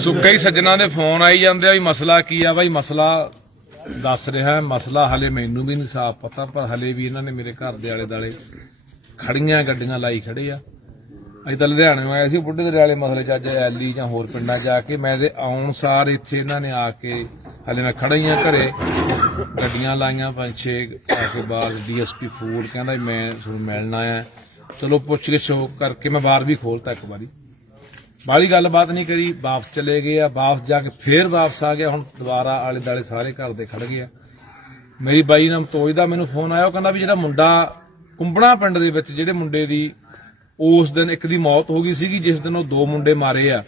ਸੋ ਕਈ ਸੱਜਣਾ ਦੇ ਫੋਨ ਆਈ ਜਾਂਦੇ ਆ ਵੀ ਮਸਲਾ ਕੀ ਆ? ਬਾਈ ਮਸਲਾ ਦੱਸ ਰਿਹਾ ਮਸਲਾ ਹਲੇ ਮੈਨੂੰ ਵੀ ਨਹੀਂ ਸਾਫ਼ ਪਤਾ, ਪਰ ਹਲੇ ਵੀ ਇਹਨਾਂ ਨੇ ਮੇਰੇ ਘਰ ਦੇ ਆਲੇ ਦਾਲੇ ਖੜੀਆਂ ਗੱਡੀਆਂ ਲਾਈ ਖੜੇ ਆ। ਅਸੀਂ ਤਾਂ ਲੁਧਿਆਣੇ ਆਏ ਸੀ ਬੁੱਢੇ ਦੇ ਵਾਲੇ ਮਸਲੇ ਚ ਅੱਜ ਐਲੀ ਜਾਂ ਹੋਰ ਪਿੰਡਾਂ ਜਾ ਕੇ ਮੈਂ ਦੇ ਆਉਣ ਸਾਰ ਇੱਥੇ ਇਹਨਾਂ ਨੇ ਆ ਕੇ ਹਲੇ ਮੈਂ ਖੜਾ ਹੀ ਆ ਘਰੇ। ਗੱਡੀਆਂ ਲਾਈਆਂ ਪੰਜ ਛੇ, ਆ ਕੇ ਬਾਅਦ ਡੀਐਸਪੀ ਫੂਡ ਕਹਿੰਦਾ ਮੈਂ ਤੁਹਾਨੂੰ ਮਿਲਣ ਆਇਆ। ਚਲੋ ਪੁੱਛ ਗਿੱਛ ਸ਼ੋ ਕਰਕੇ ਮੈਂ ਬਾਹਰ ਵੀ ਖੋਲਤਾ ਇੱਕ ਵਾਰੀ। ਬਾਲੀ ਗੱਲਬਾਤ ਨਹੀਂ ਕਰੀ, ਵਾਪਸ ਚਲੇ ਗਏ ਆ, ਵਾਪਸ ਜਾ ਕੇ ਫੇਰ ਵਾਪਸ ਆ ਗਿਆ, ਹੁਣ ਦੁਬਾਰਾ ਆਲੇ ਦਾਲੇ ਸਾਰੇ ਘਰ ਦੇ ਖੜ ਗਏ ਆ। ਮੇਰੀ ਬਾਈ ਨਾਮ ਤੋਜ ਦਾ ਮੈਨੂੰ ਫੋਨ ਆਇਆ, ਉਹ ਕਹਿੰਦਾ ਵੀ ਜਿਹੜਾ ਮੁੰਡਾ ਕੁੰਬੜਾ ਪਿੰਡ ਦੇ ਵਿੱਚ, ਜਿਹੜੇ ਮੁੰਡੇ ਦੀ ਉਸ ਦਿਨ ਇੱਕ ਦੀ ਮੌਤ ਹੋ ਗਈ ਸੀਗੀ, ਜਿਸ ਦਿਨ ਉਹ ਦੋ ਮੁੰਡੇ ਮਾਰੇ ਆ।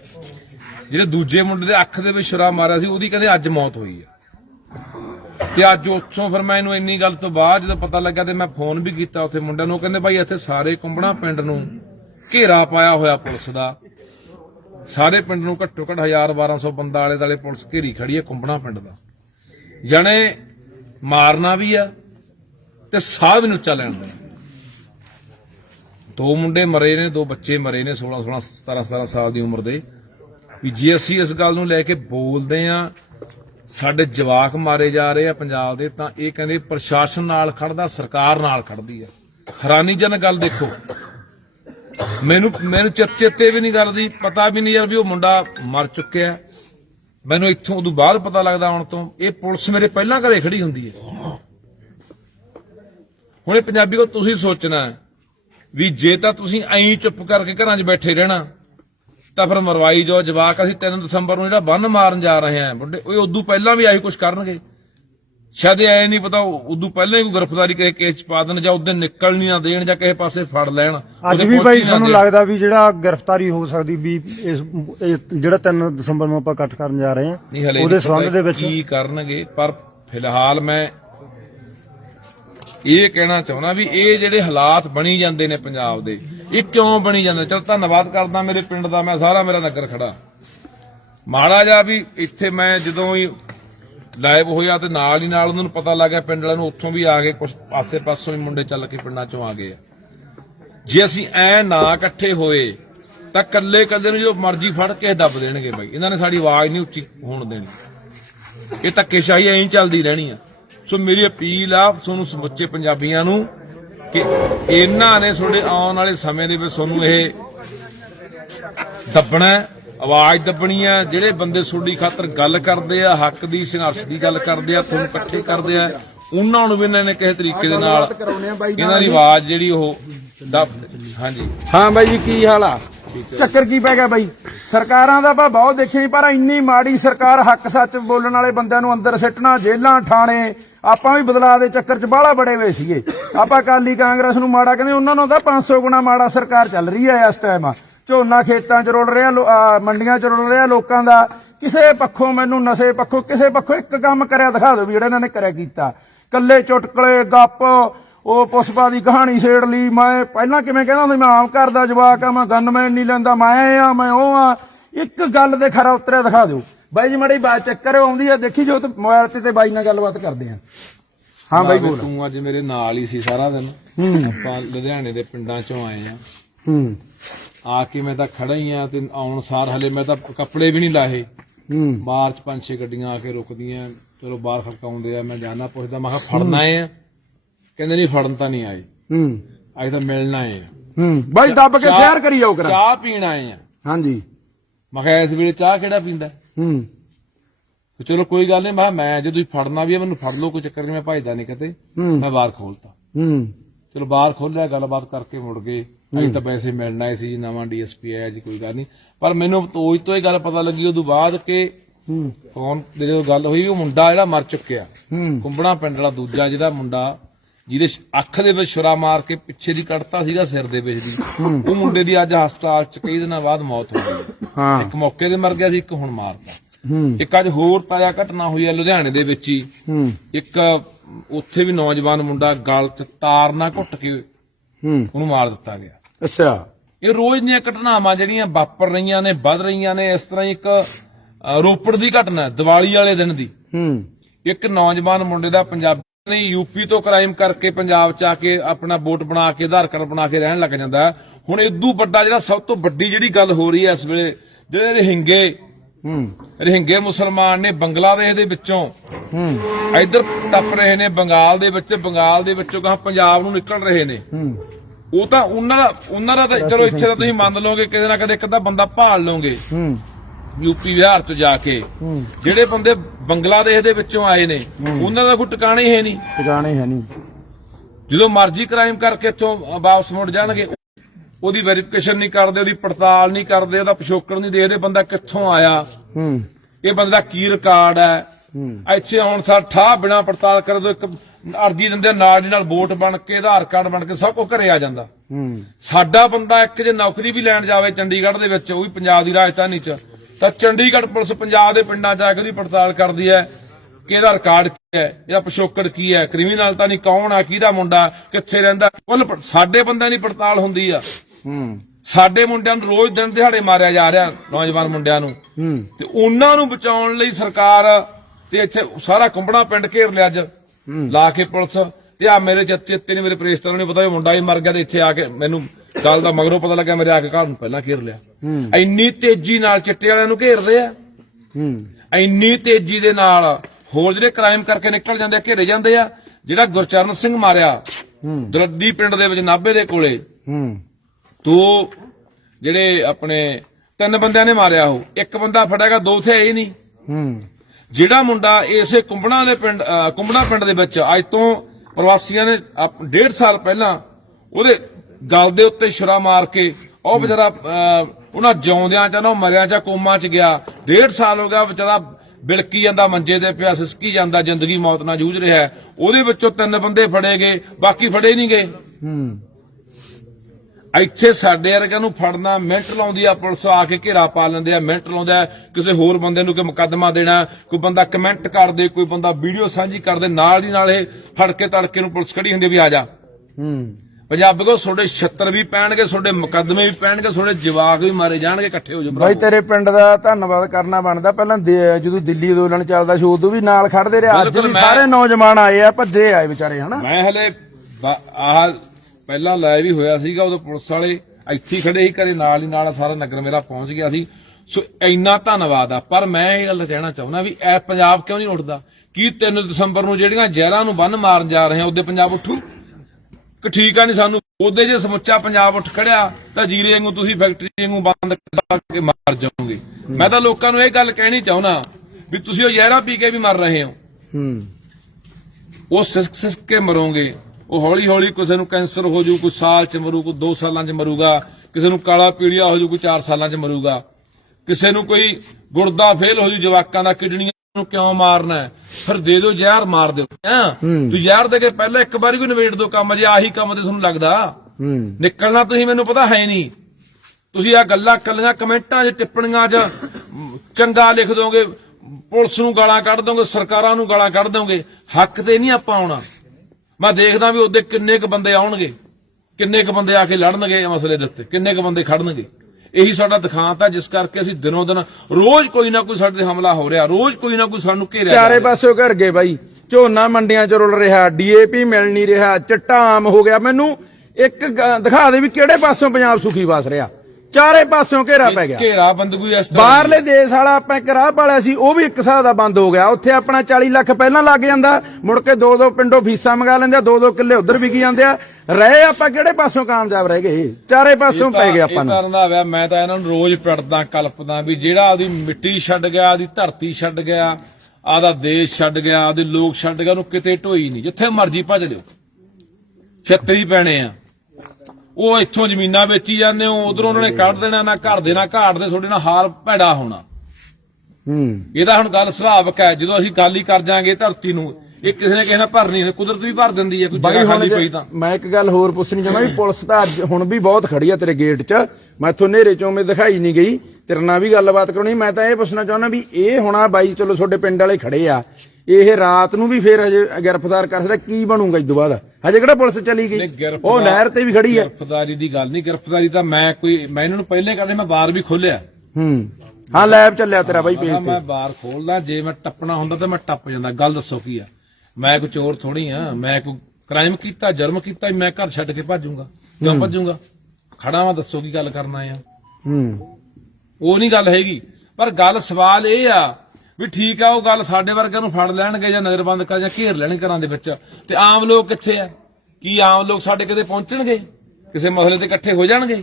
ਜਿਹੜੇ ਦੂਜੇ ਮੁੰਡੇ ਦੇ ਅੱਖ ਦੇ ਵਿੱਚ ਸ਼ਰਾ ਮਾਰਿਆ ਸੀ, ਉਹਦੀ ਕਹਿੰਦੇ ਅੱਜ ਮੌਤ ਹੋਈ ਆ। ਤੇ ਅੱਜ ਉੱਥੋਂ ਫਿਰ ਮੈਂ ਇਹਨੂੰ ਇੰਨੀ ਗੱਲ ਤੋਂ ਬਾਅਦ ਜਦੋਂ ਪਤਾ ਲੱਗਾ ਤੇ ਮੈਂ ਫੋਨ ਵੀ ਕੀਤਾ ਉੱਥੇ ਮੁੰਡਿਆਂ ਨੂੰ ਕਹਿੰਦੇ ਭਾਈ ਇੱਥੇ ਸਾਰੇ ਕੁੰਬੜਾ ਪਿੰਡ ਨੂੰ ਘੇਰਾ ਪਾਇਆ ਹੋਇਆ ਪੁਲਿਸ ਦਾ। ਸਾਰੇ ਪਿੰਡ ਨੂੰ ਘੱਟੋ ਘੱਟ 1000 1200 ਬੰਦਾ ਆਲੇ ਦਾਲੇ ਪੁਲਿਸ ਘੇਰੀ ਖੜੀ ਹੈ ਕੁੰਬੜਾ ਪਿੰਡ ਦਾ। ਜਣੇ ਮਾਰਨਾ ਵੀ ਆ ਤੇ ਸਾਹ ਵੀ ਨੁੱਚਾ ਲੈਣ ਦਾ। ਦੋ ਮੁੰਡੇ ਮਰੇ ਨੇ, ਦੋ ਬੱਚੇ ਮਰੇ ਨੇ 16 16 17 17 ਸਾਲ ਦੀ ਉਮਰ ਦੇ। ਵੀ ਜੇ ਅਸੀਂ ਇਸ ਗੱਲ ਨੂੰ ਲੈ ਕੇ ਬੋਲਦੇ ਆ ਸਾਡੇ ਜਵਾਕ ਮਾਰੇ ਜਾ ਰਹੇ ਆ ਪੰਜਾਬ ਦੇ, ਤਾਂ ਇਹ ਕਹਿੰਦੇ ਪ੍ਰਸ਼ਾਸਨ ਨਾਲ ਖੜਦਾ ਸਰਕਾਰ ਨਾਲ ਖੜਦੀ ਆ। ਹੈਰਾਨੀਜਨਕ ਗੱਲ ਦੇਖੋ। ਮੈਨੂੰ ਮੈਨੂੰ ਚਿੱਤ ਚੇਤੇ ਵੀ ਨਹੀਂ ਕਰਦੀ, ਪਤਾ ਵੀ ਨਹੀਂ ਯਾਰ ਵੀ ਉਹ ਮੁੰਡਾ ਮਰ ਚੁੱਕਿਆ ਮੈਨੂੰ ਇੱਥੋਂ ਉਦੋਂ ਬਾਅਦ ਪਤਾ ਲੱਗਦਾ ਹੁਣ ਤੋਂ, ਇਹ ਪੁਲਿਸ ਮੇਰੇ ਪਹਿਲਾਂ ਘਰੇ ਖੜੀ ਹੁੰਦੀ ਹੈ। ਹੁਣ ਇਹ ਪੰਜਾਬੀ ਕੋ ਤੁਸੀਂ ਸੋਚਣਾ ਵੀ ਜੇ ਤਾਂ ਤੁਸੀਂ ਐਂ ਚੁੱਪ ਕਰਕੇ ਘਰਾਂ 'ਚ ਬੈਠੇ ਰਹਿਣਾ, ਤਾਂ ਫਿਰ ਮਰਵਾਈ ਜੋ ਜਵਾਕ ਅਸੀਂ 3 ਦਸੰਬਰ ਨੂੰ ਜਿਹੜਾ ਬੰਨ ਮਾਰਨ ਜਾ ਰਹੇ ਹਾਂ ਬੁੱਢੇ ਉਹ ਉਦੋਂ ਪਹਿਲਾਂ ਵੀ ਆਹੀ ਕੁਝ ਕਰਨਗੇ। ਸ਼ਾਇਦ ਐ ਨਹੀਂ ਪਤਾ ਉਹ ਉਦੋਂ ਪਹਿਲਾਂ ਹੀ ਕੋਈ ਗ੍ਰਿਫਤਾਰੀ ਕਿਸੇ ਕੇਸ ਚ ਪਾ ਦੇਣ ਜਾਂ ਉਦੋਂ ਨਿਕਲ ਨਹੀਂ ਨਾ ਦੇਣ ਜਾਂ ਕਿਸੇ ਪਾਸੇ ਫੜ ਲੈਣ ਅੱਜ ਉਹਦੇ ਵੀ ਭਾਈ ਸਾਨੂੰ। ਲੱਗਦਾ ਵੀ ਜਿਹੜਾ ਗ੍ਰਿਫਤਾਰੀ ਹੋ ਸਕਦੀ ਵੀ ਇਸ ਜਿਹੜਾ 3 ਦਸੰਬਰ ਨੂੰ ਆਪਾਂ ਇਕੱਠ ਕਰਨ ਜਾ ਰਹੇ ਹਾਂ ਉਹਦੇ ਸੰਬੰਧ ਦੇ ਵਿੱਚ ਕੀ ਕਰਨਗੇ ਪਰ ਫਿਲਹਾਲ ਮੈਂ ਇਹ ਕਹਿਣਾ ਚਾਹੁੰਦਾ ਵੀ ਇਹ ਜਿਹੜੇ ਹਾਲਾਤ ਬਣੀ ਜਾਂਦੇ ਨੇ ਪੰਜਾਬ ਦੇ ਇਹ ਕਿਉਂ ਬਣੀ ਜਾਂਦੇ ਚਲ ਧੰਨਵਾਦ ਕਰਦਾ ਮੇਰੇ ਪਿੰਡ ਦਾ ਮੈਂ ਸਾਰਾ ਮੇਰਾ ਨਗਰ ਖੜਾ ਮਾੜਾ ਜਾ ਵੀ ਇੱਥੇ ਮੈਂ ਜਦੋਂ ਹੀ ਲਾਈਵ ਹੋਇਆ ਤੇ ਨਾਲ ਹੀ ਨਾਲ ਉਹਨਾਂ ਨੂੰ ਪਤਾ ਲੱਗ ਗਿਆ ਪਿੰਡ ਵਾਲਿਆਂ ਨੂੰ ਉੱਥੋਂ ਵੀ ਆ ਗਏ ਕੁਝ ਪਾਸੇ ਪਾਸੋਂ ਵੀ ਮੁੰਡੇ ਚੱਲ ਕੇ ਪਿੰਡਾਂ ਚੋਂ ਆ ਗਏ ਆ। ਜੇ ਅਸੀਂ ਐ ਨਾ ਇਕੱਠੇ ਹੋਏ, ਤਾਂ ਕੱਲੇ ਕੱਲੇ ਨੂੰ ਜਦੋਂ ਮਰਜ਼ੀ ਫੜ ਕੇ ਦੱਬ ਦੇਣਗੇ ਬਾਈ। ਇਹਨਾਂ ਨੇ ਸਾਡੀ ਆਵਾਜ਼ ਨਹੀਂ ਉੱਚੀ ਹੋਣ ਦੇਣੀ। ਇਹ ਧੱਕੇਸ਼ਾਹੀ ਐਂ ਚੱਲਦੀ ਰਹਿਣੀ ਆ। ਸੋ ਮੇਰੀ ਅਪੀਲ ਆ ਤੁਹਾਨੂੰ ਸਮੁੱਚੇ ਪੰਜਾਬੀਆਂ ਨੂੰ ਕਿ ਇਹਨਾਂ ਨੇ ਤੁਹਾਡੇ ਆਉਣ ਵਾਲੇ ਸਮੇਂ ਦੇ ਵਿੱਚ ਤੁਹਾਨੂੰ ਇਹ ਦੱਬਣਾ ਆਵਾਜ਼ ਦੱਬਣੀ ਆ ਜਿਹੜੇ ਬੰਦੇ ਤੁਹਾਡੀ ਖਾਤਰ ਗੱਲ ਕਰਦੇ ਆ ਹੱਕ ਦੀ ਸੰਘਰਸ਼ ਦੀ ਗੱਲ ਕਰਦੇ ਆ ਤੁਹਾਨੂੰ ਇਕੱਠੇ ਕਰਦੇ ਆ ਉਹਨਾਂ ਨੂੰ ਵੀ ਇਹਨਾਂ ਨੇ ਕਿਸੇ ਤਰੀਕੇ ਦੇ ਨਾਲ ਇਹਨਾਂ ਦੀ ਆਵਾਜ਼ ਜਿਹੜੀ ਉਹ ਦੱਬ ਹਾਂਜੀ। ਹਾਂ ਬਾਈ ਜੀ ਕੀ ਹਾਲ ਆ? ਚੱਕਰ ਕੀ ਪੈ ਗਿਆ ਬਾਈ? ਸਰਕਾਰਾਂ ਦਾ ਆਪਾਂ ਬਹੁਤ ਦੇਖੀ ਨਹੀਂ, ਪਰ ਇੰਨੀ ਮਾੜੀ ਸਰਕਾਰ ਹੱਕ ਸੱਚ ਬੋਲਣ ਵਾਲੇ ਬੰਦਿਆਂ ਨੂੰ ਅੰਦਰ ਸਿੱਟਣਾ ਜੇਲ੍ਹਾਂ ਠਾਣੇ ਆਪਾਂ ਵੀ ਬਦਲਾਅ ਦੇ ਚੱਕਰ 'ਚ ਬਾਹਲਾ ਬੜੇ ਹੋਏ ਸੀਗੇ। ਆਪਾਂ ਅਕਾਲੀ ਕਾਂਗਰਸ ਨੂੰ ਮਾੜਾ ਕਹਿੰਦੇ ਉਹਨਾਂ ਨੂੰ ਤਾਂ 500 ਗੁਣਾ ਮਾੜਾ ਸਰਕਾਰ ਚੱਲ ਰਹੀ ਹੈ ਇਸ ਟਾਈਮ ਝੋਨਾ ਖੇਤਾਂ 'ਚ ਰੁਲ ਰਿਹਾ ਮੰਡੀਆਂ 'ਚ ਰੁਲ ਰਿਹਾ ਲੋਕਾਂ ਦਾ। ਕਿਸੇ ਪੱਖੋਂ ਮੈਨੂੰ ਨਸ਼ੇ ਪੱਖੋਂ ਕਿਸੇ ਪੱਖੋਂ ਇੱਕ ਕੰਮ ਕਰਿਆ ਦਿਖਾ ਦਿਓ ਵੀ ਜਿਹੜਾ ਇਹਨਾਂ ਨੇ ਕਰਿਆ ਕੀਤਾ। ਕੱਲੇ ਚੁਟਕਲੇ ਗੱਪ ਉਹ ਪੁਸ਼ਪਾ ਦੀ ਕਹਾਣੀ ਛੇੜ ਲਈ। ਮੈਂ ਪਹਿਲਾਂ ਕਿਵੇਂ ਕਹਿੰਦਾ ਹੁੰਦਾ ਮੈਂ ਆਮ ਘਰ ਦਾ ਜਵਾਕ ਆ ਮੈਂ ਗਨਮੈਨ ਨਹੀਂ ਲੈਂਦਾ ਮੈਂ ਆ ਮੈਂ ਉਹ ਆ। ਇੱਕ ਗੱਲ ਦੇ ਖਰਾ ਉਤਰਿਆ ਦਿਖਾ ਦਿਓ। ਬਾਈ ਜੀ ਮੜੀ ਬਾਤ ਚੱਕਰ ਆਉਂਦੀ ਆ ਦੇਖੀ ਜੋ ਮੋਬਾਈਲ ਤੇ ਤੇ ਬਾਈ ਨਾਲ ਗੱਲਬਾਤ ਕਰਦੇ ਆ। ਹਾਂ ਬਾਈ ਬੋਲ। ਤੂੰ ਅੱਜ ਮੇਰੇ ਨਾਲ ਹੀ ਸੀ ਸਾਰਾ ਦਿਨ। ਆਪਾਂ ਲੁਧਿਆਣੇ ਦੇ ਪਿੰਡਾਂ ਚੋਂ ਆਏ ਆ। ਹੂੰ। ਆ ਕੇ ਮੈਂ ਤਾਂ ਖੜਾ ਹੀ ਆ ਤੇ ਆਉਣ ਸਾਰ ਹਲੇ ਮੈਂ ਤਾਂ ਕੱਪੜੇ ਵੀ ਨਹੀਂ ਹੂੰ। ਬਾਹਰ ਚ ਪੰਜ ਛੇ ਗੱਡੀਆਂ ਆ ਕੇ ਰੁਕਦੀਆਂ। ਚਲੋ ਬਾਹਰ ਖੜਕਾਉਂਦੇ ਆ ਮੈਂ ਜਾਣਾ ਪੁੱਛਦਾ ਮੈਂ ਕਿਹਾ ਫੜਨਾ ਆਏ ਆ? ਕਹਿੰਦੇ ਨਹੀਂ ਫੜਨ ਤਾਂ ਨਹੀਂ ਆਏ। ਹੂੰ। ਅੱਜ ਤਾਂ ਮਿਲਣ ਆ। ਹੂੰ। ਬਾਈ ਦੱਬ ਕੇ ਸ਼ੇਅਰ ਕਰੀ ਜਾਓ ਕਰਾ। ਚਾਹ ਪੀਣ ਆਏ ਆ। ਹਾਂਜੀ। ਮੈਂ ਕਿਹਾ ਇਸ ਵੇਲੇ ਚਾਹ ਕਿਹੜਾ ਪੀਂਦਾ? ਹੂੰ। ਤੇ ਚਲੋ ਕੋਈ ਗੱਲ ਨਹੀਂ ਮੈਂ ਮੈਂ ਜੇ ਤੁਸੀਂ ਫੜਨਾ ਵੀ ਆ ਮੈਨੂੰ ਫੜ ਲਓ ਕੋਈ ਚੱਕਰ ਨਹੀਂ ਮੈਂ ਭਜਦਾ ਨਹੀਂ ਕਿਤੇ। ਹੂੰ। ਮੈਂ ਬਾਹਰ ਖੋਲਤਾ। ਹੂੰ। ਚਲੋ ਬਾਹਰ ਖੋਲਿਆ ਗੱਲਬਾਤ ਕਰਕੇ ਮੁੜ ਗਏ। ਅਸੀਂ ਤਾਂ ਵੈਸੇ ਮਿਲਣਾ ਸੀ ਜੀ ਨਵਾਂ ਡੀਐਸਪੀ ਆਇਆ ਜੀ ਕੋਈ ਗੱਲ ਨਹੀਂ। ਪਰ ਮੈਨੂੰ ਤੋਜ ਤੋਂ ਇਹ ਗੱਲ ਪਤਾ ਲੱਗੀ ਉਦੋਂ ਬਾਅਦ ਕਿ ਹੂੰ। ਫੋਨ ਤੇ ਜਦੋਂ ਗੱਲ ਹੋਈ ਵੀ ਉਹ ਮੁੰਡਾ ਜਿਹੜਾ ਮਰ ਚੁੱਕਿਆ। ਹੂੰ। ਕੁੰਬੜਾ ਪਿੰਡ ਵਾਲਾ ਦੂਜਾ ਜਿਹੜਾ ਮੁੰਡਾ ਜਿਹਦੇ ਸ਼- ਅੱਖ ਦੇ ਵਿੱਚ ਛੁਰਾ ਮਾਰ ਕੇ ਪਿੱਛੇ ਦੀ ਕੱਟਤਾ ਸੀਗਾ ਸਿਰ ਦੇ ਵਿੱਚ ਦੀ। ਉਹ ਮੁੰਡੇ ਦੀ ਅੱਜ ਹਸਪਤਾਲ ਚ ਕਈ ਦਿਨਾਂ ਬਾਅਦ ਮੌਤ ਹੋ ਗਈ। ਹਾਂ। ਇੱਕ ਮੌਕੇ ਤੇ ਮਰ ਗਿਆ ਸੀ ਇੱਕ ਹੁਣ ਮਾਰਤਾ। ਹੂੰ। ਇੱਕ ਅੱਜ ਹੋਰ ਤਾਜ਼ਾ ਘਟਨਾ ਹੋਈ ਹੈ ਲੁਧਿਆਣੇ ਦੇ ਵਿੱਚ ਹੀ। ਹੂੰ। ਇੱਕ ਉੱਥੇ ਵੀ ਨੌਜਵਾਨ ਮੁੰਡਾ ਗਲ 'ਚ ਤਾਰ ਨਾਲ ਘੁੱਟ ਕੇ ਹੂੰ। ਉਹਨੂੰ ਮਾਰ ਦਿੱਤਾ ਗਿਆ। ਅੱਛਾ। ਇਹ ਰੋਜ਼ ਦੀਆਂ ਘਟਨਾਵਾਂ ਜਿਹੜੀਆਂ ਵਾਪਰ ਰਹੀਆਂ ਨੇ ਵੱਧ ਰਹੀਆਂ ਨੇ ਇਸ ਤਰ੍ਹਾਂ ਇੱਕ ਅ, ਰੋਪੜ ਦੀ ਘਟਨਾ ਦੀਵਾਲੀ ਵਾਲੇ ਦਿਨ ਦੀ। ਹੂੰ। ਇੱਕ ਨੌਜਵਾਨ ਮੁੰਡੇ ਦਾ ਪੰਜਾਬੀ ਨੇ ਯੂਪੀ ਤੋਂ ਕ੍ਰਾਈਮ ਕਰਕੇ ਪੰਜਾਬ ਚ ਆ ਕੇ ਆਪਣਾ ਵੋਟ ਬਣਾ ਕੇ ਆਧਾਰ ਕਾਰਡ ਬਣਾ ਕੇ ਰਹਿਣ ਲੱਗ ਜਾਂਦਾ। ਹੈ। ਹੁਣ ਇਦੋਂ ਵੱਡਾ ਜਿਹੜਾ ਸਭ ਤੋਂ ਵੱਡੀ ਜਿਹੜੀ ਗੱਲ ਹੋ ਰਹੀ ਹੈ ਇਸ ਵੇਲੇ ਜਿਹੜੇ ਹਿੰਗੇ ਹੂੰ ਰਹਿੰਗੇ ਮੁਸਲਮਾਨ ਨੇ ਬੰਗਲਾਦੇਸ਼ ਦੇ ਵਿੱਚੋਂ ਹੂੰ। ਇੱਧਰ ਟੱਪ ਰਹੇ ਨੇ ਬੰਗਾਲ ਦੇ ਵਿੱਚ ਬੰਗਾਲ ਦੇ ਵਿੱਚੋਂ ਕਹਾਂ ਪੰਜਾਬ ਨੂੰ ਨਿਕਲ ਰਹੇ ਨੇ। ਹੂੰ। ਉਹ ਤਾਂ ਉਹਨਾਂ ਦਾ ਉਹਨਾਂ ਦਾ ਤਾਂ ਚਲੋ ਇੱਥੇ ਤਾਂ ਤੁਸੀਂ ਮੰਨ ਲਓਗੇ ਕਿਤੇ ਨਾ ਕਦੇ ਇੱਕ ਅੱਧਾ ਬੰਦਾ ਭਾਲ ਲਓਗੇ। ਹੂੰ। ਯੂਪੀ ਬਿਹਾਰ ਤੋਂ ਜਾ ਕੇ। ਹੂੰ। ਜਿਹੜੇ ਬੰਦੇ ਬੰਗਲਾਦੇਸ਼ ਦੇ ਵਿੱਚੋਂ ਆਏ ਨੇ ਉਹਨਾਂ ਦਾ ਕੋਈ ਟਿਕਾਣਾ ਹੀ ਹੈ ਨਹੀਂ। ਟਿਕਾਣੇ ਹੈ ਨਹੀਂ। ਜਦੋਂ ਮਰਜ਼ੀ ਕ੍ਰਾਈਮ ਕਰਕੇ ਇੱਥੋਂ ਵਾਪਸ ਮੁੜ ਜਾਣਗੇ ਉਹਦੀ ਵੈਰੀਫਿਕੇਸ਼ਨ ਨਹੀਂ ਕਰਦੇ ਉਹਦੀ ਪੜਤਾਲ ਨਹੀਂ ਕਰਦੇ ਉਹਦਾ ਪਿਛੋਕੜ ਨਹੀਂ ਦੇਖਦੇ ਬੰਦਾ ਕਿੱਥੋਂ ਆਇਆ? ਹੂੰ। ਇਹ ਬੰਦਾ ਕੀ ਰਿਕਾਰਡ ਹੈ? ਹੂੰ। ਇੱਥੇ ਆਉਣ ਸਾਰ ਠਾਹ ਬਿਨਾ ਪੜਤਾਲ ਕਰ ਦੋ ਇੱਕ ਅਰਜੀ ਦਿੰਦੇ ਨਾਲ ਦੀ ਨਾਲ ਵੋਟ ਬਣ ਕੇ ਆਧਾਰ ਕਾਰਡ ਬਣ ਕੇ ਸਭ ਕੁਝ ਘਰੇ ਆ ਜਾਂਦਾ। ਹੂੰ। ਸਾਡਾ ਬੰਦਾ ਇੱਕ ਜੇ ਨੌਕਰੀ ਵੀ ਲੈਣ ਜਾਵੇ ਚੰਡੀਗੜ੍ਹ ਦੇ ਵਿੱਚ ਉਹ ਵੀ ਪੰਜਾਬ ਦੀ ਰਾਜਧਾਨੀ 'ਚ ਤਾਂ ਚੰਡੀਗੜ੍ਹ ਪੁਲਿਸ ਪੰਜਾਬ ਦੇ ਪਿੰਡਾਂ 'ਚ ਆ ਕੇ ਉਹਦੀ ਪੜਤਾਲ ਕਰਦੀ ਹੈ ਕਿ ਇਹਦਾ ਰਿਕਾਰਡ ਕੀ ਹੈ ਇਹਦਾ ਪਿਛੋਕੜ ਕੀ ਹੈ ਕ੍ਰਿਮੀਨਲ ਤਾਂ ਨਹੀਂ ਕੌਣ ਆ ਕਿਹਦਾ ਮੁੰਡਾ ਕਿੱਥੇ ਰਹਿੰਦਾ? ਕੁੱਲ ਸਾਡੇ ਬੰਦਿਆਂ ਦੀ ਪੜਤਾਲ ਹੁੰਦੀ ਆ। ਹੂੰ ਸਾਡੇ ਮੁੰਡਿਆਂ ਨੂੰ ਰੋਜ਼ ਦਿਨ ਦਿਹਾੜੇ ਮਾਰਿਆ ਜਾ ਰਿਹਾ ਨੌਜਵਾਨ ਮੁੰਡਿਆਂ ਨੂੰ। ਹੂੰ। ਤੇ ਉਹਨਾਂ ਨੂੰ ਬਚਾਉਣ ਲਈ ਸਰਕਾਰ ਤੇ ਇੱਥੇ ਸਾਰਾ ਕੁੰਬੜਾ ਪਿੰਡ ਘੇਰ ਲਿਆ ਅੱਜ। ਲਾ ਕੇ ਪੁਲਿਸ। ਤੇ ਆ ਮੇਰੇ ਚਿੱਤ- ਨੇ ਮੇਰੇ ਪ੍ਰੇਸਤਰਾਂ ਨੂੰ ਪਤਾ ਵੀ ਮੁੰਡਾ ਹੀ ਮਰ ਗਿਆ ਤੇ ਇੱਥੇ ਆ ਕੇ ਮੈਨੂੰ ਗੱਲ ਦਾ ਮਗਰੋਂ ਪਤਾ ਲੱਗਾ ਮੇਰੇ ਆ ਕੇ ਘਰ ਨੂੰ ਪਹਿਲਾਂ ਘੇਰ ਲਿਆ। ਹੂੰ। ਇੰਨੀ ਤੇਜ਼ੀ ਨਾਲ ਚਿੱਟੇ ਵਾਲਿਆਂ ਨੂੰ ਘੇਰਦੇ ਆ। ਹੂੰ। ਇੰਨੀ ਤੇਜ਼ੀ ਦੇ ਨਾਲ ਹੋਰ ਜਿਹੜੇ ਕ੍ਰਾਈਮ ਕਰਕੇ ਨਿਕਲ ਜਾਂਦੇ ਆ ਘੇਰੇ ਜਾਂਦੇ ਆ ਜਿਹੜਾ ਗੁਰਚਰਨ ਸਿੰਘ ਮਾਰਿਆ ਹੂੰ। ਦਰਦੀ ਪਿੰਡ ਦੇ ਵਿੱਚ ਨਾਭੇ ਦੇ ਕੋਲੇ। ਹੂੰ। ਦੋ ਜਿਹੜੇ ਆਪਣੇ ਤਿੰਨ ਬੰਦਿਆਂ ਨੇ ਮਾਰਿਆ ਉਹ ਇੱਕ ਬੰਦਾ ਫੜਿਆਗਾ ਦੋ ਥੇ ਆਏ ਨਹੀਂ। ਹੂੰ। ਜਿਹੜਾ ਮੁੰਡਾ ਇਸੇ ਕੁੰਬਣਾ ਦੇ ਪਿੰਡ ਕੁੰਬਣਾ ਪਿੰਡ ਦੇ ਵਿੱਚ ਅੱਜ ਤੋਂ ਪ੍ਰਵਾਸੀਆਂ ਨੇ ਡੇਢ ਸਾਲ ਪਹਿਲਾਂ ਉਹਦੇ ਗਲ ਦੇ ਉੱਤੇ ਛੁਰਾ ਮਾਰ ਕੇ ਉਹ ਵਿਚਾਰਾ ਉਹਨਾਂ ਜਿਉਂਦਿਆਂ ਚ ਨਾ ਮਰਿਆ ਜਾਂ ਕੋਮਾ ਚ ਗਿਆ। ਡੇਢ ਸਾਲ ਹੋ ਗਿਆ ਵਿਚਾਰਾ ਬਿਲਕੀ ਜਾਂਦਾ ਮੰਜੇ ਤੇ ਪਿਆ ਸਿਸਕੀ ਜਾਂਦਾ ਜ਼ਿੰਦਗੀ ਮੌਤ ਨਾਲ ਜੂਝ ਰਿਹਾ ਹੈ। ਉਹਦੇ ਵਿੱਚੋਂ ਤਿੰਨ ਬੰਦੇ ਫੜੇ ਗਏ ਬਾਕੀ ਫੜੇ ਨਹੀਂ ਗਏ। ਹੂੰ। ਇੱਥੇ ਸਾਡੇ ਵਰਗਿਆਂ ਨੂੰ ਫੜਨਾ ਮਿੰਟ ਲਾਉਂਦੀ ਆ ਪੁਲਿਸ ਆ ਕੇ ਘੇਰਾ ਪਾ ਲੈਂਦੇ ਆ ਮਿੰਟ ਲਾਉਂਦਾ ਕਿਸੇ ਹੋਰ ਬੰਦੇ ਨੂੰ ਕਿ ਮੁਕੱਦਮਾ ਦੇਣਾ ਕੋਈ ਬੰਦਾ ਕਮੈਂਟ ਕਰ ਦੇ ਕੋਈ ਬੰਦਾ ਵੀਡੀਓ ਸਾਂਝੀ ਕਰ ਦੇ ਨਾਲ ਦੀ ਨਾਲ ਇਹ ਫੜ ਕੇ ਤੜਕੇ ਨੂੰ ਪੁਲਿਸ ਖੜੀ ਹੁੰਦੀ ਵੀ ਆ ਜਾ। ਹੂੰ। ਪੰਜਾਬ ਕੋ ਤੁਹਾਡੇ 76 ਵੀ ਪੈਣਗੇ ਤੁਹਾਡੇ ਮੁਕੱਦਮੇ ਵੀ ਪੈਣਗੇ ਤੁਹਾਡੇ ਜਵਾਕ ਵੀ ਮਾਰੇ ਜਾਣਗੇ ਇਕੱਠੇ ਹੋ ਜਾਓ ਬਾਈ। ਤੇਰੇ ਪਿੰਡ ਦਾ ਧੰਨਵਾਦ ਕਰਨਾ ਬਣਦਾ। ਪਹਿਲਾਂ ਜਦੋਂ ਦਿੱਲੀ ਅੰਦੋਲਨ ਚੱਲਦਾ ਸੀ ਉਦੋਂ ਵੀ ਨਾਲ ਖੜਦੇ ਰਹੇ। ਅੱਜ ਵੀ ਸਾਰੇ ਨੌਜਵਾਨ ਆਏ ਆ ਭੱਜੇ ਆਏ ਵਿਚਾਰੇ ਹਨਾ? ਮੈਂ ਹਲੇ ਆਹ ਪਹਿਲਾਂ ਲਾਈਵ ਹੀ ਹੋਇਆ ਸੀਗਾ ਉਦੋਂ ਪੁਲਿਸ ਵਾਲੇ ਇੱਥੇ ਖੜੇ ਸੀ ਘਰੇ ਨਾਲ ਹੀ ਨਾਲ ਸਾਰਾ ਨਗਰ ਮੇਰਾ ਪਹੁੰਚ ਗਿਆ ਸੀ। ਸੋ ਇੰਨਾ ਧੰਨਵਾਦ ਆ ਪਰ ਮੈਂ ਇਹ ਗੱਲ ਕਹਿਣਾ ਚਾਹੁੰਦਾ ਵੀ ਇਹ ਪੰਜਾਬ ਕਿਉਂ ਨਹੀਂ ਉੱਠਦਾ? ਕੀ 3 ਦਸੰਬਰ ਨੂੰ ਜਿਹੜੀਆਂ ਜ਼ਹਿਰਾਂ ਨੂੰ ਬੰਨ ਮਾਰਨ ਜਾ ਰਹੇ ਆ ਉਹਦੇ ਪੰਜਾਬ ਉੱਠੂ? ਕਿ ਠੀਕ ਆ ਨਹੀਂ ਸਾਨੂੰ? ਉਹਦੇ ਜੇ ਸਮੁੱਚਾ ਪੰਜਾਬ ਉੱਠ ਖੜਿਆ ਤਾਂ ਜੀਰੇ ਵਾਂਗੂ ਤੁਸੀਂ ਫੈਕਟਰੀ ਵਾਂਗੂ ਬੰਦ ਕਰਕੇ ਮਾਰ ਜਾਓਗੇ। ਮੈਂ ਤਾਂ ਲੋਕਾਂ ਨੂੰ ਇਹ ਗੱਲ ਕਹਿਣੀ ਚਾਹੁੰਦਾ ਵੀ ਤੁਸੀਂ ਉਹ ਜ਼ਹਿਰਾਂ ਪੀ ਕੇ ਵੀ ਮਰ ਰਹੇ ਹੋ। ਹੂੰ। ਉਹ ਸਿਸਕ ਸਿਸਕ ਕੇ ਮਰੋਗੇ। ਉਹ ਹੌਲੀ ਹੌਲੀ ਕਿਸੇ ਨੂੰ ਕੈਂਸਰ ਹੋ ਜੂ ਕੋਈ ਸਾਲ ਚ ਮਰੂ ਕੋਈ 2 ਸਾਲਾਂ ਚ ਮਰੂਗਾ ਕਿਸੇ ਨੂੰ ਕਾਲਾ ਪੀਲੀਆ ਹੋ ਜੂ ਕੋਈ 4 ਸਾਲਾਂ ਚ ਮਰੂਗਾ। ਕਿਸੇ ਨੂੰ ਕੋਈ ਗੁਰਦਾ ਫੇਲ ਹੋ ਜੂ ਜਵਾਕਾਂ ਦਾ ਕਿਡਨੀਆਂ ਨੂੰ ਕਿਉਂ ਮਾਰਨਾ? ਫਿਰ ਦੇ ਦਿਓ ਜ਼ਹਿਰ ਮਾਰ ਦਿਓ। ਹੈਂ? ਤੂੰ ਜ਼ਹਿਰ ਦੇ ਕੇ ਪਹਿਲਾਂ ਇੱਕ ਵਾਰੀ ਕੋਈ ਨਵੇੜ ਦਿਓ ਕੰਮ ਜੇ ਆਹੀ ਕੰਮ ਤੇ ਤੁਹਾਨੂੰ ਲੱਗਦਾ। ਨਿਕਲਣਾ ਤੁਸੀਂ ਮੈਨੂੰ ਪਤਾ ਹੈ ਨਹੀਂ। ਤੁਸੀਂ ਆ ਗੱਲਾਂ ਕੱਲੀਆਂ ਕਮੈਂਟਾਂ 'ਚ ਟਿੱਪਣੀਆਂ 'ਚ ਚੰਗਾ ਲਿਖ ਦੋਗੇ ਪੁਲਿਸ ਨੂੰ ਗਾਲਾਂ ਕੱਢ ਦੋਗੇ ਸਰਕਾਰਾਂ ਨੂੰ ਗਾਲਾਂ ਕੱਢ ਦੋਗੇ। ਹੱਕ ਤੇ ਨਹੀਂ ਆਪਾਂ ਆਉਣਾ। ਮੈਂ ਦੇਖਦਾ ਵੀ ਉਹਦੇ ਕਿੰਨੇ ਕ ਬੰਦੇ ਆਉਣਗੇ, ਕਿੰਨੇ ਕ ਬੰਦੇ ਆ ਕੇ ਲੜਨਗੇ ਇਹ ਮਸਲੇ ਦੇ ਉੱਤੇ, ਕਿੰਨੇ ਕ ਬੰਦੇ ਖੜਨਗੇ। ਇਹੀ ਸਾਡਾ ਦਿਖਾਂਤ ਆ, ਜਿਸ ਕਰਕੇ ਅਸੀਂ ਦਿਨੋਂ ਦਿਨ ਰੋਜ਼ ਕੋਈ ਨਾ ਕੋਈ ਸਾਡੇ ਤੇ ਹਮਲਾ ਹੋ ਰਿਹਾ, ਰੋਜ਼ ਕੋਈ ਨਾ ਕੋਈ ਸਾਨੂੰ ਘੇਰਿਆ ਚਾਰੇ ਰਿਹਾ। ਪਾਸਿਓਂ ਘਰ ਗਏ ਬਾਈ, ਝੋਨਾ ਮੰਡੀਆਂ 'ਚ ਰੁਲ ਰਿਹਾ, ਡੀਏਪੀ ਮਿਲ ਨਹੀਂ ਰਿਹਾ, ਚਿੱਟਾ ਆਮ ਹੋ ਗਿਆ। ਮੈਨੂੰ ਇੱਕ ਦਿਖਾ ਦੇ ਵੀ ਕਿਹੜੇ ਪਾਸਿਓਂ ਪੰਜਾਬ ਸੁਖੀ ਵਸ ਰਿਹਾ। ਚਾਰੇ ਪਾਸਿਓਂ ਘੇਰਾ ਪੈ ਗਿਆ। ਘੇਰਾ ਬੰਦਗੂ ਇਸ ਤਰ੍ਹਾਂ ਬਾਹਰਲੇ ਦੇਸ਼ ਵਾਲਾ ਆਪਾਂ ਇੱਕ ਰਾਹ ਪਾਲਿਆ ਸੀ ਉਹ ਵੀ ਇੱਕ ਹਿਸਾਬ ਦਾ ਬੰਦ ਹੋ ਗਿਆ। ਉੱਥੇ ਆਪਣਾ 40 ਲੱਖ ਪਹਿਲਾਂ ਲੱਗ ਜਾਂਦਾ ਮੁੜ ਕੇ ਦੋ ਦੋ ਪਿੰਡੋਂ ਫੀਸਾਂ ਮੰਗਾ ਲੈਂਦੇ ਆ ਦੋ ਦੋ ਕਿੱਲੇ ਉਧਰ ਵਿਕੀ ਜਾਂਦੇ ਆ। ਰਹੇ ਆਪਾਂ ਕਿਹੜੇ ਪਾਸੋਂ ਕਾਮਯਾਬ ਰਹਿ ਗਏ? ਚਾਰੇ ਪਾਸਿਓਂ ਪੈ ਗਏ ਆਪਾਂ ਇਹ ਨੂੰ। ਕਰਨ ਦਾ ਹੋਇਆ ਮੈਂ ਤਾਂ ਇਹਨਾਂ ਨੂੰ ਰੋਜ਼ ਪਿੜਦਾ ਕਲਪਦਾ ਵੀ ਜਿਹੜਾ ਆਦੀ ਮਿੱਟੀ ਛੱਡ ਗਿਆ ਆਦੀ ਧਰਤੀ ਛੱਡ ਗਿਆ ਆਦਾ ਦੇਸ਼ ਛੱਡ ਗਿਆ ਆਦੇ ਲੋਕ ਛੱਡ ਗਿਆ ਉਹਨੂੰ ਕਿਤੇ ਢੋਈ ਨਹੀਂ ਜਿੱਥੇ ਮਰਜ਼ੀ ਭੱਜ ਲਿਓ। ਛੱਤਰੀ ਪੈਣੇ ਆ। ਉਹ ਇੱਥੋਂ ਜ਼ਮੀਨਾਂ ਵੇਚੀ ਜਾਂਦੇ ਹੋ ਉਧਰੋਂ ਉਹਨਾਂ ਨੇ ਕੱਢ ਦੇਣਾ ਨਾ ਘਰ ਦੇ ਨਾ ਘਾਟ ਦੇ ਤੁਹਾਡੇ ਨਾਲ ਹਾਲ ਭੈੜਾ ਹੋਣਾ। ਹੂੰ। ਇਹਦਾ ਹੁਣ ਗੱਲ ਸੁਭਾਵਕ ਹੈ ਜਦੋਂ ਅਸੀਂ ਗੱਲ ਹੀ ਕਰ ਜਾਾਂਗੇ ਧਰਤੀ ਨੂੰ ਇਹ ਕਿਸੇ ਨੇ ਕਿਸੇ ਨਾਲ ਭਰਨੀ ਹੈ ਕੁਦਰਤ ਵੀ ਭਰ ਦਿੰਦੀ ਹੈ ਕੋਈ ਜਗ੍ਹਾ ਖਾਲੀ ਪਈ ਤਾਂ। ਮੈਂ ਇੱਕ ਗੱਲ ਹੋਰ ਪੁੱਛਣੀ ਚਾਹੁੰਦਾ ਵੀ ਪੁਲਿਸ ਤਾਂ ਅੱਜ ਹੁਣ ਵੀ ਬਹੁਤ ਖੜੀ ਆ ਤੇਰੇ ਗੇਟ 'ਚ। ਮੈਂ ਇੱਥੋਂ ਨੇਰੇ ਚੋਂ ਮੇ ਦਿਖਾਈ ਨਹੀਂ ਗਈ। ਤੇਰੇ ਨਾਲ ਵੀ ਗੱਲਬਾਤ ਕਰਾਉਣੀ ਮੈਂ ਤਾਂ ਇਹ ਪੁੱਛਣਾ ਚਾਹੁੰਦਾ ਵੀ ਇਹ ਹੋਣਾ ਬਾਈ ਚਲੋ ਤੁਹਾਡੇ ਪਿੰਡ ਵਾਲੇ ਖੜੇ ਆ। ਇਹ ਰਾਤ ਨੂੰ ਵੀ ਫੇਰ ਹਜੇ ਗ੍ਰਿਫਤਾਰ ਕਰ ਸਕਦਾ ਕੀ ਬਣੂਗਾ ਇਸ ਤੋਂ ਬਾਅਦ? ਹਜੇ ਕਿਹੜਾ ਪੁਲਿਸ ਚਲੀ ਗਈ? ਉਹ ਨਹਿਰ ਤੇ ਵੀ ਖੜੀ ਆ ਗ੍ਰਿਫਤਾਰੀ ਦੀ ਗੱਲ ਨਹੀਂ ਗ੍ਰਿਫਤਾਰੀ ਤਾਂ ਮੈਂ ਕੋਈ ਮੈਂ ਇਹਨਾਂ ਨੂੰ ਪਹਿਲੇ ਕਹਿੰਦੇ ਮੈਂ ਬਾਰ ਵੀ ਖੋਲਿਆ ਹੂੰ। ਹਾਂ ਲੈਬ ਚੱਲਿਆ ਤੇਰਾ ਬਾਈ ਪੇਜ ਤੇ। ਮੈਂ ਬਾਰ ਖੋਲਦਾ ਜੇ ਮੈਂ ਟੱਪਣਾ ਹੁੰਦਾ ਤਾਂ ਮੈਂ ਟੱਪ ਜਾਂਦਾ। ਗੱਲ ਦੱਸੋ ਕੀ ਆ? ਮੈਂ ਕੋਈ ਚੋਰ ਥੋੜੀ ਆ ਮੈਂ ਕੋਈ ਕ੍ਰਾਈਮ ਕੀਤਾ ਜਰਮ ਕੀਤਾ ਮੈਂ ਘਰ ਛੱਡ ਕੇ ਭੱਜੂਗਾ। ਕਿਉਂ ਭੱਜੂਗਾ? ਖੜਾ ਵਾਂ ਦੱਸੋ ਕੀ ਗੱਲ ਕਰਨਾ ਆ। ਹੂੰ। ਉਹ ਨਹੀਂ ਗੱਲ ਹੈਗੀ। ਪਰ ਗੱਲ ਸਵਾਲ ਇਹ ਆ ਵੀ ਠੀਕ ਆ ਉਹ ਗੱਲ ਸਾਡੇ ਵਰਗਿਆਂ ਨੂੰ ਫੜ ਲੈਣਗੇ ਜਾਂ ਨਜ਼ਰਬੰਦ ਕਰ ਜਾਂ ਘੇਰ ਲੈਣ ਘਰਾਂ ਦੇ ਵਿੱਚ। ਤੇ ਆਮ ਲੋਕ ਕਿੱਥੇ ਆ? ਕੀ ਆਮ ਲੋਕ ਸਾਡੇ ਕਿਤੇ ਪਹੁੰਚਣਗੇ? ਕਿਸੇ ਮਸਲੇ ਤੇ ਇਕੱਠੇ ਹੋ ਜਾਣਗੇ?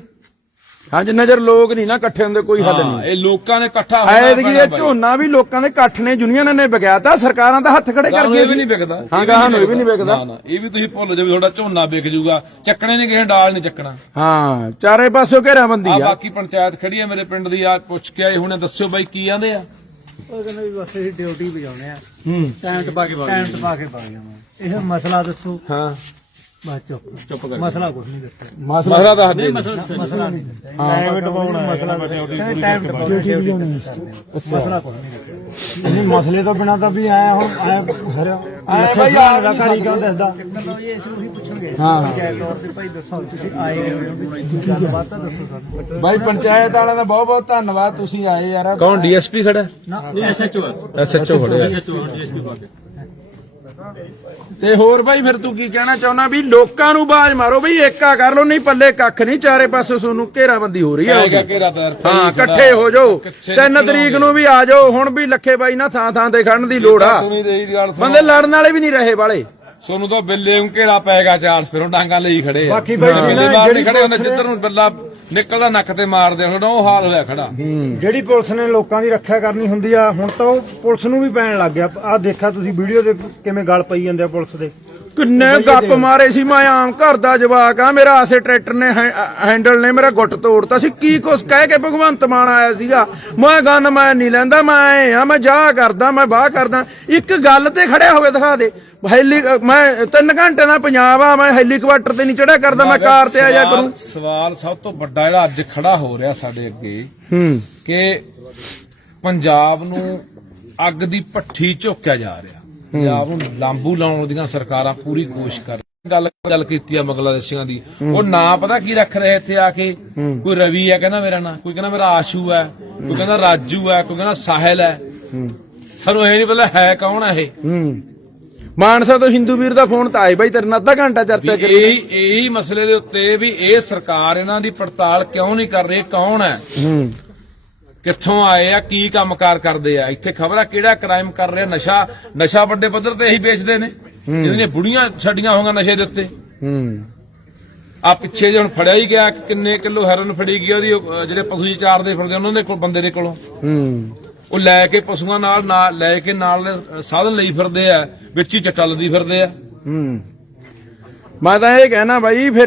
ਹਾਂ ਜਿੰਨਾ ਚਿਰ ਲੋਕ ਨਹੀਂ ਨਾ ਇਕੱਠੇ ਹੁੰਦੇ ਕੋਈ ਹੱਲ ਨਹੀਂ। ਇਹ ਲੋਕਾਂ ਨੇ ਇਕੱਠਾ ਹੋਣਾ ਐਤਕੀ ਇਹ। ਝੋਨਾ ਵੀ ਲੋਕਾਂ ਦੇ ਇਕੱਠ ਨੇ ਯੂਨੀਅਨ ਨੇ ਵਿਗਿਆਤਾ ਸਰਕਾਰਾਂ ਦਾ ਹੱਥ ਖੜੇ ਕਰ ਗਾਹਾਂ ਗਏ ਇਹ ਵੀ ਨਹੀਂ ਵਿਕਦਾ। ਹਾਂ ਗਾਹਾਂ ਨੂੰ ਇਹ ਵੀ ਨਹੀਂ ਵਿਕਦਾ। ਨਾ ਨਾ ਇਹ ਵੀ ਤੁਸੀਂ ਭੁੱਲ ਜਾਓ ਤੁਹਾਡਾ ਝੋਨਾ ਵਿਕ ਜੂਗਾ ਚੱਕਣੇ ਨਹੀਂ ਕਿਸੇ ਡਾਲ ਨਹੀਂ ਚੱਕਣਾ। ਹਾਂ ਚਾਰੇ ਪਾਸੋਂ ਘੇਰਾਬੰਦੀ ਆ। ਬਾਕੀ ਪੰਚਾਇਤ ਖੜੀ ਆ ਮੇਰੇ ਪਿੰਡ ਦੀ ਆ ਪੁੱਛ ਕੇ ਆਏ ਹੁਣੇ ਦੱਸਿਓ ਬਾਈ ਕੀ ਆਂਦੇ ਆ। ਉਹ ਕਹਿੰਦੇ ਵੀ ਬਸ ਇਹ ਡਿਊਟੀ ਵਜਾਉਣੇ ਆ। ਹੂੰ। ਟਾਈਮ ਪਾ ਕੇ ਟਾਈਮ ਪਾ ਕੇ ਪਾ ਗਿਆ ਇਹ ਮਸਲਾ ਦੱਸੋ। ਹਾਂ। ਬਸ ਚੁੱਪ। ਚੁੱਪ ਕਰ ਮਸਲਾ ਕੁਝ ਨਹੀਂ ਦੱਸਿਆ। ਮਸਲਾ ਦੱਸ ਦੇ ਮਸਲਾ ਨਹੀਂ ਦੱਸਿਆ। ਟਾਈਮ ਟਪਾਉਣਾ ਮਸਲਾ ਟਾਈਮ ਟਪਾਉਣਾ ਮਸਲਾ ਕੁਝ ਨਹੀਂ ਦੱਸਿਆ। ਨਹੀਂ ਮਸਲੇ ਤੋਂ ਬਿਨਾ ਤਾਂ ਵੀ ਆਇਆ ਹੁਣ ਆਇਆ ਹਰ ਆਏ ਭਾਈ ਆ ਵੀ ਕਾਰੀ ਕਿਉਂ ਦੱਸਦਾ? ਇਸ ਨੂੰ ਹੀ ਪੁੱਛਣਗੇ ਹਾਂ। ਪੰਚਾਇਤ ਤੌਰ ਤੇ ਭਾਈ ਦੱਸੋ ਤੁਸੀਂ ਆਏ ਗੱਲਬਾਤ ਤਾਂ ਦੱਸੋ ਸਾਨੂੰ। ਬਾਈ ਪੰਚਾਇਤ ਵਾਲਿਆਂ ਦਾ ਬਹੁਤ ਬਹੁਤ ਧੰਨਵਾਦ ਤੁਸੀਂ ਆਏ ਯਾਰ। ਕੌਣ ਡੀਐਸਪੀ ਖੜਾ? ਨਾ। ਐਸਐਚਓ ਐਸਐਚਓ ਖੜਿਆ ਤੇ ਹੋਰ ਬਾਈ ਫਿਰ ਤੂੰ ਕੀ ਕਹਿਣਾ ਚਾਹੁੰਦਾ ਵੀ ਲੋਕਾਂ ਨੂੰ ਬਾਜ਼ ਮਾਰੋ ਬਈ ਏਕਾ ਕਰ ਲੋ ਨਹੀਂ ਪੱਲੇ ਕੱਖ ਨਹੀਂ ਚਾਰੇ ਪਾਸੇ ਤੁਹਾਨੂੰ ਘੇਰਾਬੰਦੀ ਹੋ ਰਹੀ ਆਏਗਾ ਹੈ ਇਕੱਠੇ ਹੋ ਜਾਓ। ਤਿੰਨ ਤਰੀਕ ਨੂੰ ਵੀ ਆ ਜਾਓ ਹੁਣ ਵੀ ਲੱਖੇ ਬਾਈ ਨਾ ਥਾਂ ਥਾਂ ਤੇ ਖੜਨ ਦੀ ਲੋੜ ਆ। ਸੁਣੀ ਦੇ ਗੱਲ ਬੰਦੇ ਲੜਨ ਵਾਲੇ ਵੀ ਨਹੀਂ ਰਹੇ ਵਾਲੇ। ਸੋਨੂੰ ਤਾਂ ਬਿੱਲੇ ਨੂੰ ਘੇਰਾ ਪਏਗਾ ਚਾਰ ਫਿਰੋਂ ਡਾਂਗਾ ਲਈ ਖੜੇ ਆ। ਬਾਕੀ ਬਾਈ ਜਿਹੜੀ ਖੜੇ ਹੁੰਦੇ ਜਿੱਧਰ ਨੂੰ ਬਿੱਲਾ ਨਿਕਲਦਾ ਨੱਕ ਤੇ ਮਾਰਦੇ ਹੁਣ ਉਹ ਹਾਲ ਹੋਇਆ ਖੜਾ। ਜਿਹੜੀ ਪੁਲਿਸ ਨੇ ਲੋਕਾਂ ਦੀ ਰੱਖਿਆ ਕਰਨੀ ਹੁੰਦੀ ਆ ਹੁਣ ਤਾਂ ਉਹ ਪੁਲਿਸ ਨੂੰ ਵੀ ਪੈਣ ਲੱਗ ਗਿਆ। ਆ ਦੇਖਿਆ ਤੁਸੀਂ ਵੀਡੀਓ ਦੇ ਕਿਵੇਂ ਗਲ ਪਈ ਜਾਂਦੇ ਆ ਪੁਲਿਸ ਦੇ। ਕਿੰਨੇ ਗੱਪ ਮਾਰੇ ਸੀ ਮੈਂ ਆਮ ਘਰ ਦਾ ਜਵਾਕ ਆ ਮੇਰਾ ਆਸੇ ਟਰੈਕਟਰ ਨੇ ਹੈਂਡਲ ਨੇ ਮੇਰਾ ਗੁੱਟ ਤੋੜਤਾ ਸੀ ਕੀ ਕੁਛ ਕਹਿ ਕੇ ਭਗਵੰਤ ਮਾਨ ਆਇਆ ਸੀਗਾ? ਮੈਂ ਗਨ ਮੈਂ ਨਹੀਂ ਲੈਂਦਾ ਮੈਂ ਆ ਮੈਂ ਜਾ ਕਰਦਾ ਮੈਂ ਬਾਹ ਕਰਦਾ। ਇੱਕ ਗੱਲ ਤੇ ਖੜਿਆ ਹੋਵੇ ਦਿਖਾ ਦੇ। ਹੈਲੀ ਮੈਂ ਤਿੰਨ ਘੰਟੇ ਦਾ ਪੰਜਾਬ ਆ ਮੈਂ ਹੈਲੀਕਾਪਟਰ ਤੇ ਨਹੀਂ ਚੜਿਆ ਕਰਦਾ ਮੈਂ ਕਾਰ ਤੇ ਆ ਜਾ ਕਰੂੰ। ਸਵਾਲ- ਸਭ ਤੋਂ ਵੱਡਾ ਜਿਹੜਾ ਅੱਜ ਖੜਾ ਹੋ ਰਿਹਾ ਸਾਡੇ ਅੱਗੇ ਹੂੰ। ਕਿ ਪੰਜਾਬ ਨੂੰ ਅੱਗ ਦੀ ਭੱਠੀ ਝੋਕਿਆ ਜਾ ਰਿਹਾ। ਪੰਜਾਬ ਨੂੰ ਲਾਂਬੂ ਲਾਉਣ ਦੀਆਂ ਸਰਕਾਰਾਂ ਪੂਰੀ ਕੋਸ਼ਿਸ਼ ਕਰ ਰਹੀਆਂ। ਗੱਲ ਗੱਲ ਕੀਤੀ ਆ ਬੰਗਲਾਦੇਸ਼ੀਆਂ ਦੀ। ਉਹ ਨਾਂ ਪਤਾ ਕੀ ਰੱਖ ਰਹੇ ਇੱਥੇ ਆ ਕੇ? ਕੋਈ ਰਵੀ ਹੈ ਕਹਿੰਦਾ ਮੇਰਾ ਨਾਂ। ਕੋਈ ਕਹਿੰਦਾ ਮੇਰਾ ਆਸ਼ੂ ਹੈ। ਕੋਈ ਕਹਿੰਦਾ ਰਾਜੂ ਹੈ। ਕੋਈ ਕਹਿੰਦਾ ਸਾਹਿਲ ਹੈ। ਸਾਨੂੰ ਇਹ ਨਹੀਂ ਪਤਾ ਹੈ ਕੌਣ ਹੈ ਇਹ। ਮਾਨਸਾ ਤੋਂ ਹਿੰਦੂ ਵੀਰ ਦਾ ਫੋਨ ਤਾਂ ਆਏ ਬਾਈ ਤੇਰੇ ਨਾਲ ਅੱਧਾ ਘੰਟਾ ਚਰਚਾ ਕਰੀ ਇਹੀ ਇਹੀ ਮਸਲੇ ਦੇ ਉੱਤੇ ਵੀ ਇਹ ਸਰਕਾਰ ਇਹਨਾਂ ਦੀ ਪੜਤਾਲ ਕਿਉਂ ਨਹੀਂ ਕਰ ਰਹੀ ਕੌਣ ਹੈ? ਹੂੰ। ਕਿੱਥੋਂ ਆਏ ਆ ਕੀ ਕੰਮਕਾਰ ਕਰਦੇ ਆ? ਇੱਥੇ ਖਬਰ ਕਿਹੜਾ ਕ੍ਰਾਈਮ ਕਰ ਰਿਹਾ? ਨਸ਼ਾ ਨਸ਼ਾ ਵੱਡੇ ਪੱਧਰ ਤੇ ਇਹੀ ਵੇਚਦੇ ਨੇ। ਜਿਹੜੀਆਂ ਬੁੜੀਆਂ ਛੱਡੀਆਂ ਹੋਈਆਂ ਨਸ਼ੇ ਦੇ ਉੱਤੇ। ਹੂੰ। ਆ ਪਿੱਛੇ ਜੇ ਹੁਣ ਫੜਿਆ ਹੀ ਗਿਆ ਕਿੰਨੇ ਕਿਲੋ ਹੈਰੋਨ ਫੜੀ ਗਈ ਉਹਦੀ ਉਹ ਜਿਹੜੇ ਪਸ਼ੂ ਜੀ ਚਾਰਦੇ ਫਿਰਦੇ ਉਹਨਾਂ ਦੇ ਕੋਲ ਬੰਦੇ ਦੇ ਕੋਲੋਂ। ਹੂੰ। ਉਹ ਲੈ ਕੇ ਪਸ਼ੂਆਂ ਨਾਲ ਨਾਲ ਲੈ ਕੇ ਨਾਲ ਸਾਧਨ ਲਈ ਫਿਰਦੇ ਆ, ਵਿੱਚ ਹੀ ਚੱਟਾ ਲੱਦੀ ਫਿਰਦੇ ਆ। ਹੂੰ। ਮੈਂ ਤਾਂ ਇਹ ਕਹਿਣਾ ਬਾਈ, ਫਿਰ